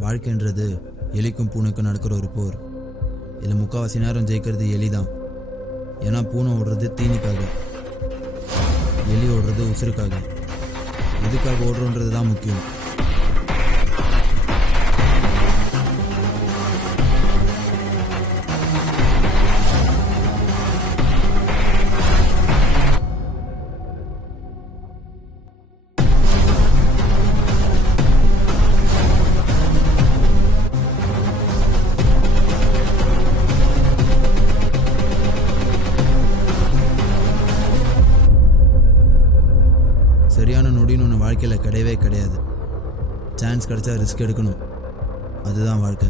வாழ்க்கைன்றது எலிக்கும் பூனைக்கும் நடக்கிற ஒரு போர். இதில் முக்கால்வாசி நேரம் ஜெயிக்கிறது எலி தான். ஏன்னா பூனை ஓடுறது தீனிக்காக, எலி ஓடுறது உசுருக்காக. எதுக்காக ஓடுறோன்றது தான் முக்கியம். சரியான நொடின்னு ஒன்று வாழ்க்கையில் கிடையவே கிடையாது. சான்ஸ் கிடைச்சா ரிஸ்க் எடுக்கணும், அதுதான் வாழ்க்கை.